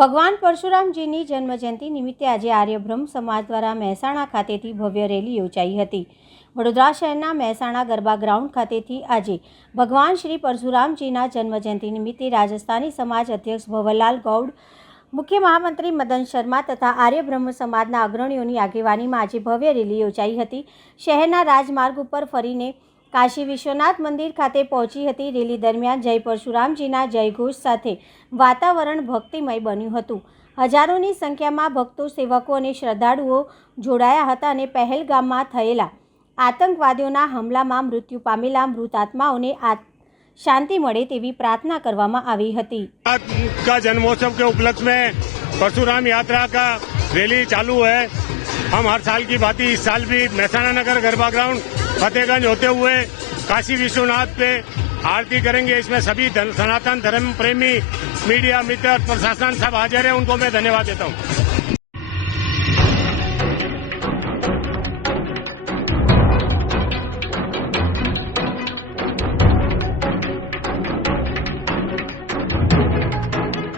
ભગવાન પરશુરામજીની જન્મજયંતિ નિમિત્તે આજે આર્યબ્રહ્મ સમાજ દ્વારા મહેસાણા ખાતેથી ભવ્ય રેલી યોજાઈ હતી। વડોદરા શહેરના મહેસાણા ગરબા ગ્રાઉન્ડ ખાતેથી આજે ભગવાન શ્રી પરશુરામજીના જન્મજયંતિ નિમિત્તે રાજસ્થાની સમાજ અધ્યક્ષ ભવરલાલ ગૌડ, મુખ્ય મહામંત્રી મદન શર્મા તથા આર્યબ્રહ્મ સમાજના અગ્રણીઓની આગેવાનીમાં આજે ભવ્ય રેલી યોજાઈ હતી। શહેરના રાજમાર્ગ ઉપર ફરીને કાશી વિશ્વનાથ મંદિર ખાતે પહોંચી હતી। રેલી દરમિયાન જય પરશુરામજીના જયઘોષ સાથે વાતાવરણ ભક્તિમય બન્યું હતું। હજારોની સંખ્યામાં ભક્તો, સેવકો અને શ્રદ્ધાળુઓ જોડાયા હતા અને પહેલગામમાં થયેલા આતંકવાદીઓના હુમલામાં મૃત્યુ પામેલા મૃતાત્માઓને शांति મળે તેવી प्रार्थना કરવામાં આવી હતી। का जन्मोत्सव के उपलक्ष्य में परशुराम यात्रा का रैली चालू है। हम हर साल की भांति इस साल भी मेहसाणा नगर गरबा ग्राउंड फतेहगंज होते हुए काशी विश्वनाथ पे आरती करेंगे। इसमें सभी सनातन धर्म प्रेमी, मीडिया मित्र, प्रशासन सब हाजिर है। उनको मैं धन्यवाद देता हूँ।